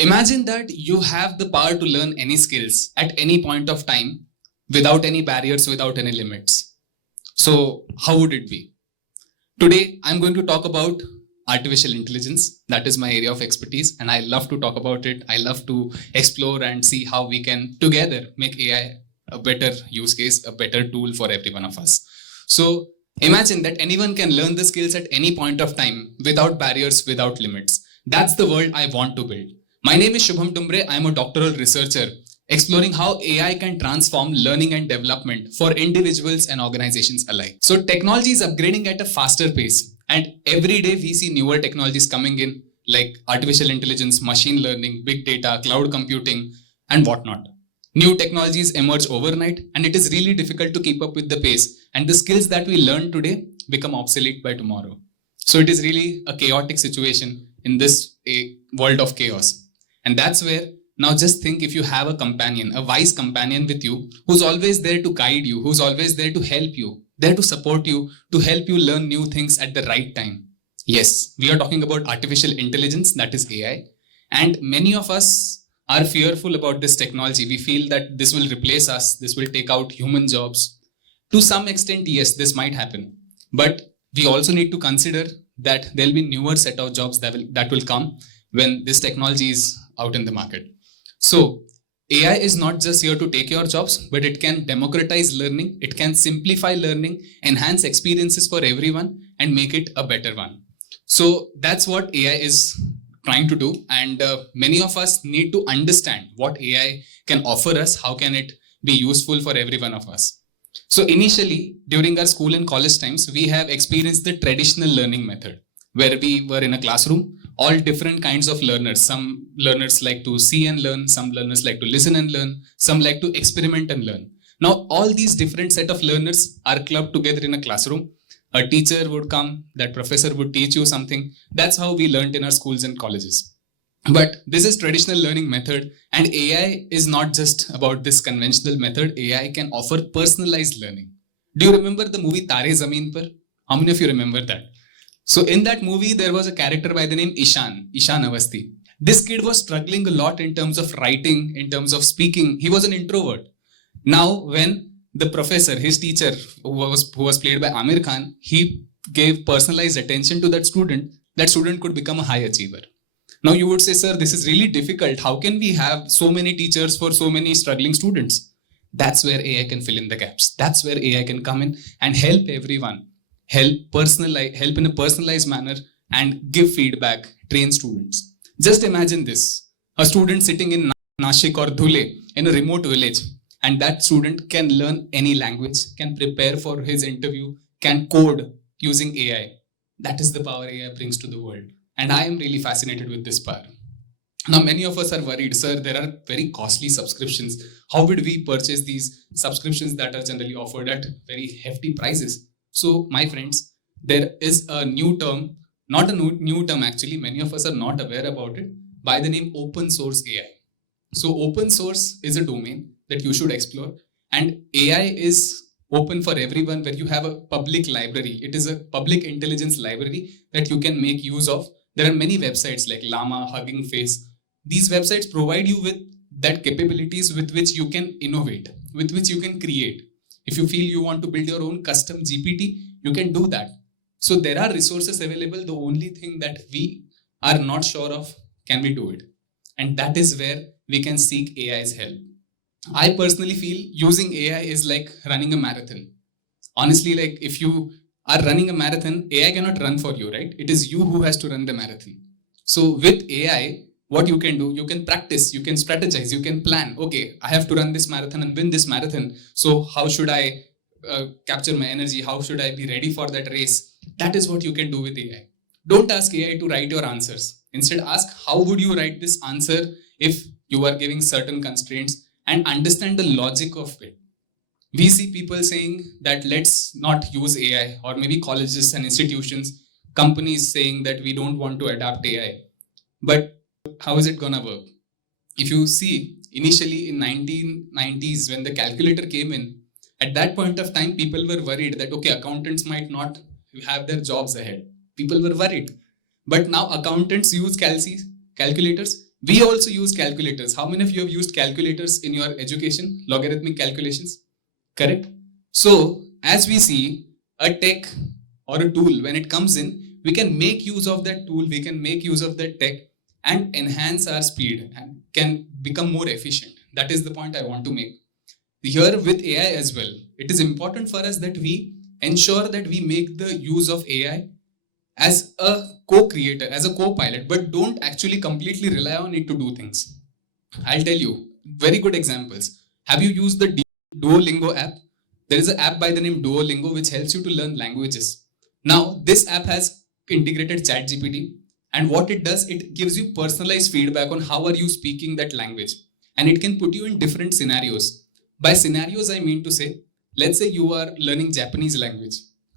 Imagine that you have the power to learn any skills at any point of time without any barriers, without any limits. So, how would it be? Today, I'm going to talk about artificial intelligence. That is my area of expertise, and I love to talk about it. I love to explore and see how we can together make AI a better use case, a better tool for every one of us. So, imagine that anyone can learn the skills at any point of time without barriers, without limits. That's the world I want to build. My name is Shubham Dumbre. I'm a doctoral researcher exploring how AI can transform learning and development for individuals and organizations alike. So technology is upgrading at a faster pace, and every day we see newer technologies coming in like artificial intelligence, machine learning, big data, cloud computing, and whatnot. New technologies emerge overnight, and it is really difficult to keep up with the pace, and the skills that we learn today become obsolete by tomorrow. So it is really a chaotic situation in this world of chaos. And that's where now just think if you have a companion, a wise companion with you, who's always there to guide you, who's always there to help you, there to support you, to help you learn new things at the right time. Yes, we are talking about artificial intelligence, that is AI. And many of us are fearful about this technology. We feel that this will replace us, this will take out human jobs. To some extent, yes, this might happen. But we also need to consider that there'll be newer set of jobs that will come when this technology is out in the market. So AI is not just here to take your jobs, but it can democratize learning, it can simplify learning, enhance experiences for everyone, and make it a better one. So that's what AI is trying to do, and many of us need to understand what AI can offer us, how can it be useful for every one of us. So initially, during our school and college times, we have experienced the traditional learning method, where we were in a classroom, all different kinds of learners. Some learners like to see and learn, some learners like to listen and learn, some like to experiment and learn. Now, all these different set of learners are clubbed together in a classroom. A teacher would come, that professor would teach you something. That's how we learned in our schools and colleges. But this is traditional learning method, and AI is not just about this conventional method. AI can offer personalized learning. Do you remember the movie Tare Zameen Par? How many of you remember that? So in that movie, there was a character by the name Ishan Awasthi. This kid was struggling a lot in terms of writing, in terms of speaking. He was an introvert. Now, when the professor, his teacher, who was played by Amir Khan, he gave personalized attention to that student could become a high achiever. Now you would say, sir, this is really difficult. How can we have so many teachers for so many struggling students? That's where AI can fill in the gaps. That's where AI can come in and help everyone. Help in a personalized manner and give feedback, train students. Just imagine this, a student sitting in Nashik or Dhule in a remote village, and that student can learn any language, can prepare for his interview, can code using AI. That is the power AI brings to the world. And I am really fascinated with this power. Now, many of us are worried, sir, there are very costly subscriptions. How would we purchase these subscriptions that are generally offered at very hefty prices? So, my friends, there is a new term, not a new term actually, many of us are not aware about it, by the name open source AI. So, open source is a domain that you should explore, and AI is open for everyone, where you have a public library. It is a public intelligence library that you can make use of. There are many websites like Llama, Hugging Face. These websites provide you with that capabilities with which you can innovate, with which you can create. If you feel you want to build your own custom GPT, you can do that. So there are resources available. The only thing that we are not sure of, can we do it? And that is where we can seek AI's help. I personally feel using AI is like running a marathon. Honestly, like if you are running a marathon, AI cannot run for you, right? It is you who has to run the marathon. So with AI, what you can do, you can practice, you can strategize, you can plan. Okay, I have to run this marathon and win this marathon. So how should I capture my energy? How should I be ready for that race? That is what you can do with AI. Don't ask AI to write your answers. Instead, ask how would you write this answer if you are giving certain constraints, and understand the logic of it. We see people saying that let's not use AI, or maybe colleges and institutions, companies saying that we don't want to adapt AI. But how is it gonna work? If you see, initially in 1990s, when the calculator came in, at that point of time, people were worried that, okay, accountants might not have their jobs ahead. People were worried. But now accountants use calculators, We also use calculators. How many of you have used calculators in your education? Logarithmic calculations, correct? So as we see, a tech or a tool, when it comes in, we can make use of that tool, we can make use of that tech and enhance our speed and can become more efficient. That is the point I want to make. Here with AI as well, it is important for us that we ensure that we make the use of AI as a co-creator, as a co-pilot, but don't actually completely rely on it to do things. I'll tell you very good examples. Have you used the Duolingo app? There is an app by the name Duolingo which helps you to learn languages. Now, this app has integrated ChatGPT, and what it does, it gives you personalized feedback on how are you speaking that language, and it can put you in different scenarios. By scenarios, I mean to say, let's say you are learning Japanese language.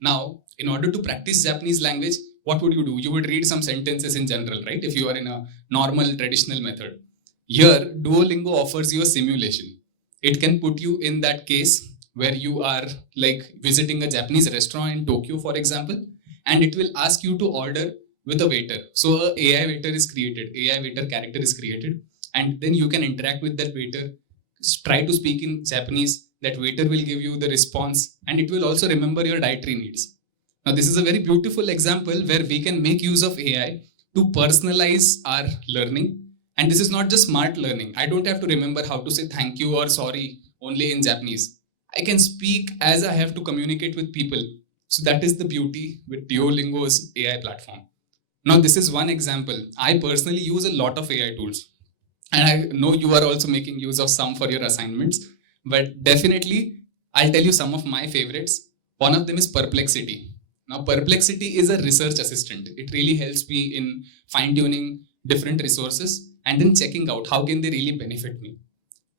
Now, in order to practice Japanese language, what would you do? You would read some sentences in general, right? If you are in a normal traditional method. Here, Duolingo offers you a simulation. It can put you in that case where you are like visiting a Japanese restaurant in Tokyo, for example, and it will ask you to order with a waiter. So a AI waiter is created, AI waiter character is created, and then you can interact with that waiter, try to speak in Japanese, that waiter will give you the response, and it will also remember your dietary needs. Now, this is a very beautiful example where we can make use of AI to personalize our learning. And this is not just smart learning. I don't have to remember how to say thank you or sorry only in Japanese. I can speak as I have to communicate with people. So that is the beauty with Duolingo's AI platform. Now, this is one example. I personally use a lot of AI tools. And I know you are also making use of some for your assignments. But definitely, I'll tell you some of my favorites. One of them is Perplexity. Now, Perplexity is a research assistant. It really helps me in fine-tuning different resources and then checking out how can they really benefit me.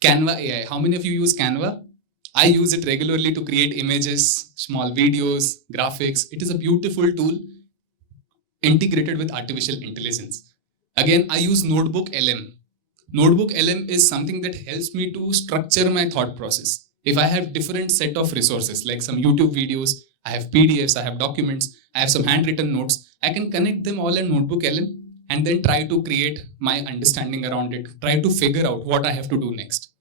Canva AI. How many of you use Canva? I use it regularly to create images, small videos, graphics. It is a beautiful tool integrated with artificial intelligence. Again, I use Notebook LM. Notebook LM is something that helps me to structure my thought process. If I have different set of resources like some YouTube videos, I have PDFs, I have documents, I have some handwritten notes, I can connect them all in Notebook LM and then try to create my understanding around it, try to figure out what I have to do next.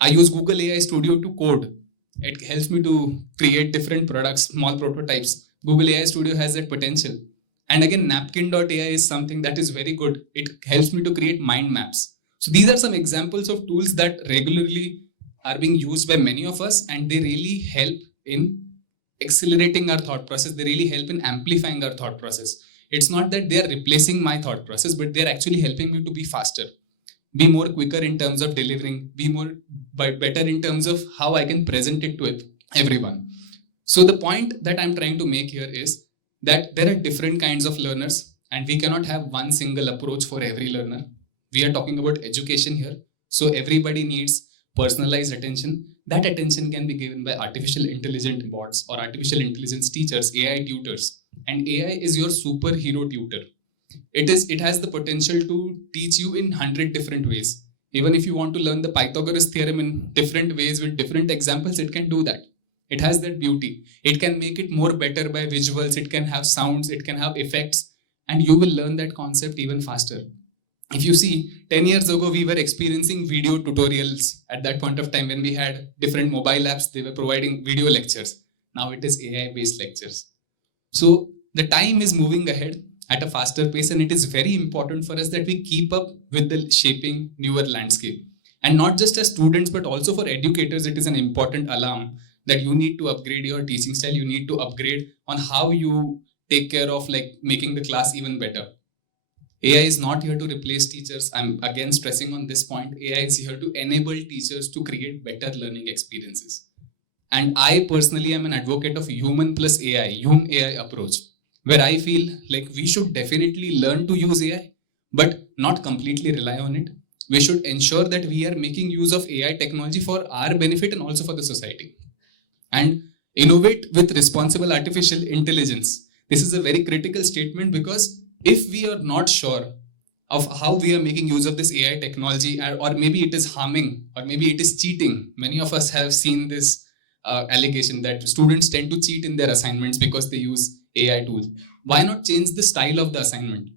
I use Google AI Studio to code. It helps me to create different products, small prototypes. Google AI Studio has that potential. And again, napkin.ai is something that is very good. It helps me to create mind maps. So these are some examples of tools that regularly are being used by many of us, and they really help in accelerating our thought process. They really help in amplifying our thought process. It's not that they are replacing my thought process, but they're actually helping me to be faster, be more quicker in terms of delivering, be more better in terms of how I can present it to everyone. So the point that I'm trying to make here is that there are different kinds of learners, and we cannot have one single approach for every learner. We are talking about education here. So everybody needs personalized attention. That attention can be given by artificial intelligence bots or artificial intelligence teachers, AI tutors. And AI is your superhero tutor. It has the potential to teach you in 100 different ways. Even if you want to learn the Pythagoras theorem in different ways with different examples, it can do that. It has that beauty. It can make it more better by visuals. It can have sounds. It can have effects. And you will learn that concept even faster. If you see, 10 years ago, we were experiencing video tutorials at that point of time when we had different mobile apps. They were providing video lectures. Now it is AI-based lectures. So the time is moving ahead at a faster pace, and it is very important for us that we keep up with the shaping newer landscape. And not just as students, but also for educators, it is an important alarm that you need to upgrade your teaching style. You need to upgrade on how you take care of like making the class even better. AI is not here to replace teachers. I'm again stressing on this point. AI is here to enable teachers to create better learning experiences. And I personally am an advocate of human plus AI, HumAI approach, where I feel like we should definitely learn to use AI, but not completely rely on it. We should ensure that we are making use of AI technology for our benefit and also for the society. And innovate with responsible artificial intelligence. This is a very critical statement because if we are not sure of how we are making use of this AI technology, or maybe it is harming, or maybe it is cheating. Many of us have seen this allegation that students tend to cheat in their assignments because they use AI tools. Why not change the style of the assignment?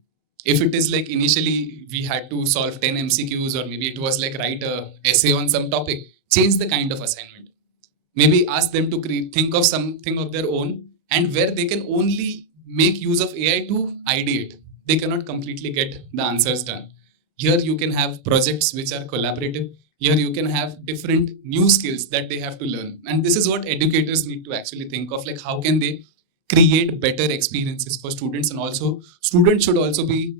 If it is like initially we had to solve 10 MCQs, or maybe it was like write a essay on some topic, change the kind of assignment. Maybe ask them to think of something of their own, and where they can only make use of AI to ideate. They cannot completely get the answers done. Here you can have projects which are collaborative. Here you can have different new skills that they have to learn. And this is what educators need to actually think of, like how can they create better experiences for students, and also students should also be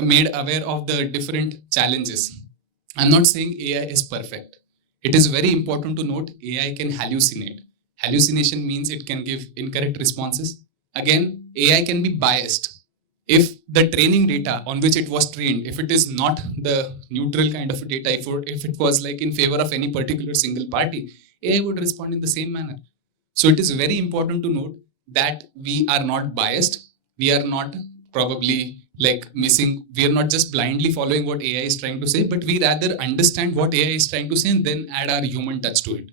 made aware of the different challenges. I'm not saying AI is perfect. It is very important to note AI can hallucinate. Hallucination means it can give incorrect responses. Again, AI can be biased. If the training data on which it was trained, if it is not the neutral kind of data, if it was like in favor of any particular single party, AI would respond in the same manner. So it is very important to note that we are not biased. We are not probably like missing, we are not just blindly following what AI is trying to say, but we rather understand what AI is trying to say and then add our human touch to it.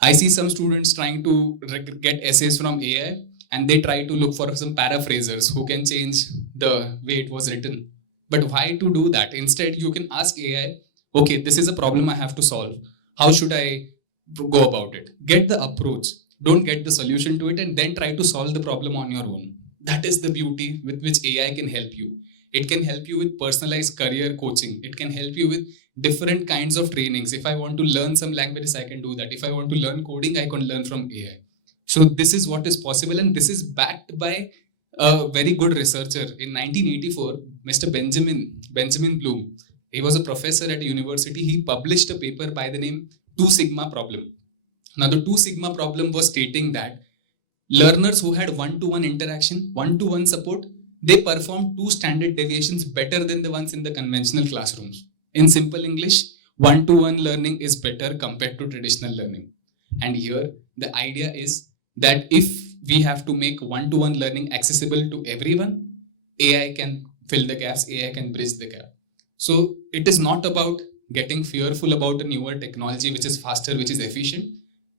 I see some students trying to get essays from AI, and they try to look for some paraphrasers who can change the way it was written. But why to do that? Instead, you can ask AI, okay, this is a problem I have to solve. How should I go about it? Get the approach. Don't get the solution to it and then try to solve the problem on your own. That is the beauty with which AI can help you. It can help you with personalized career coaching. It can help you with different kinds of trainings. If I want to learn some languages, I can do that. If I want to learn coding, I can learn from AI. So this is what is possible, and this is backed by a very good researcher. In 1984, Mr. Benjamin Bloom, he was a professor at a university. He published a paper by the name 2 sigma problem. Now the 2 sigma problem was stating that learners who had one-to-one interaction, one-to-one support, they performed 2 standard deviations better than the ones in the conventional classrooms. In simple English, one-to-one learning is better compared to traditional learning. And here the idea is that if we have to make one-to-one learning accessible to everyone, AI can fill the gaps, AI can bridge the gap. So it is not about getting fearful about a newer technology which is faster, which is efficient.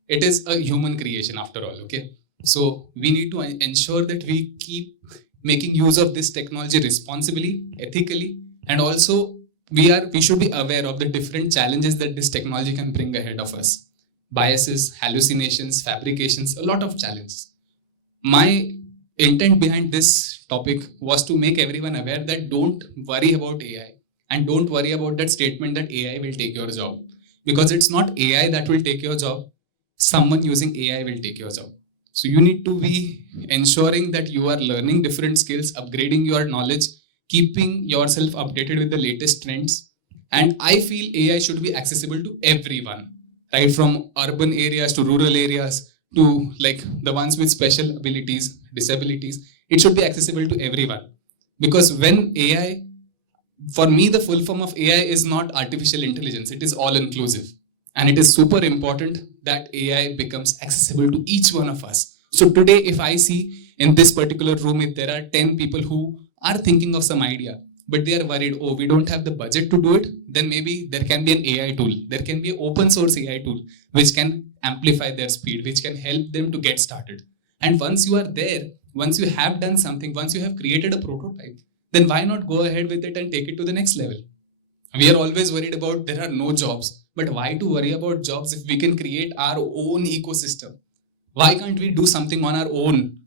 It is a human creation after all, okay? So we need to ensure that we keep making use of this technology responsibly, ethically, and also we should be aware of the different challenges that this technology can bring ahead of us. Biases, hallucinations, fabrications, a lot of challenges. My intent behind this topic was to make everyone aware that don't worry about AI, and don't worry about that statement that AI will take your job, because it's not AI that will take your job. Someone using AI will take your job. So you need to be ensuring that you are learning different skills, upgrading your knowledge, keeping yourself updated with the latest trends. And I feel AI should be accessible to everyone, right? From urban areas to rural areas to like the ones with special abilities, disabilities. It should be accessible to everyone. Because when AI, for me, the full form of AI is not artificial intelligence, it is all inclusive. And it is super important that AI becomes accessible to each one of us. So today, if I see in this particular room, if there are 10 people who are thinking of some idea, but they are worried, oh, we don't have the budget to do it, then maybe there can be an AI tool. There can be an open source AI tool, which can amplify their speed, which can help them to get started. And once you are there, once you have done something, once you have created a prototype, then why not go ahead with it and take it to the next level? We are always worried about there are no jobs, but why to worry about jobs if we can create our own ecosystem? Why can't we do something on our own?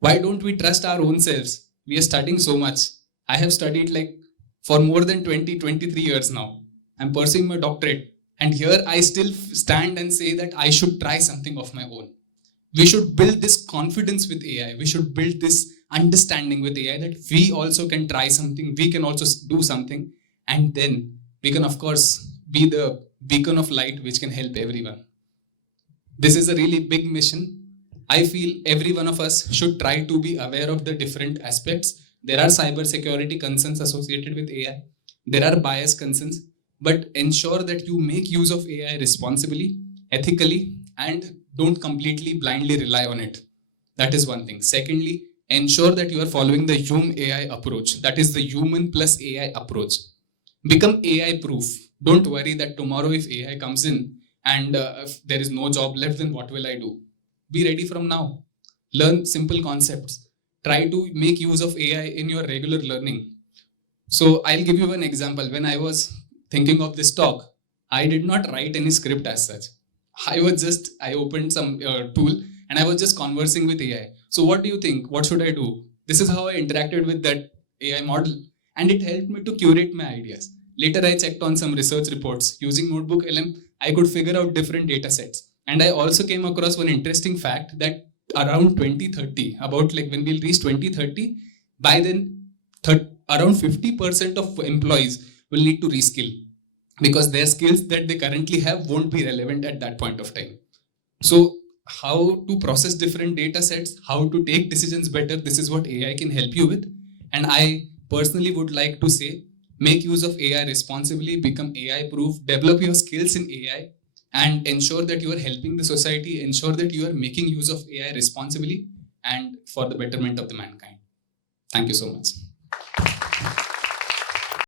Why don't we trust our own selves? We are studying so much. I have studied like for more than 23 years now. I'm pursuing my doctorate. And here I still stand and say that I should try something of my own. We should build this confidence with AI. We should build this understanding with AI that we also can try something. We can also do something. And then we can, of course, be the beacon of light which can help everyone. This is a really big mission. I feel every one of us should try to be aware of the different aspects. There are cybersecurity concerns associated with AI. There are bias concerns, but ensure that you make use of AI responsibly, ethically, and don't completely blindly rely on it. That is one thing. Secondly, ensure that you are following the HumAI approach. That is the human plus AI approach. Become AI proof. Don't worry that tomorrow if AI comes in and if there is no job left, then what will I do? Be ready from now. Learn simple concepts. Try to make use of AI in your regular learning. So I'll give you an example. When I was thinking of this talk, I did not write any script as such. I opened some tool and I was just conversing with AI. So what do you think? What should I do? This is how I interacted with that AI model, and it helped me to curate my ideas. Later, I checked on some research reports. Using Notebook LM, I could figure out different data sets. And I also came across one interesting fact that around 2030, about like when we'll reach 2030, by then, around 50% of employees will need to reskill because their skills that they currently have won't be relevant at that point of time. So, how to process different data sets, how to take decisions better, this is what AI can help you with. And I personally would like to say, make use of AI responsibly, become AI proof, develop your skills in AI, and ensure that you are helping the society, ensure that you are making use of AI responsibly and for the betterment of the mankind. Thank you so much.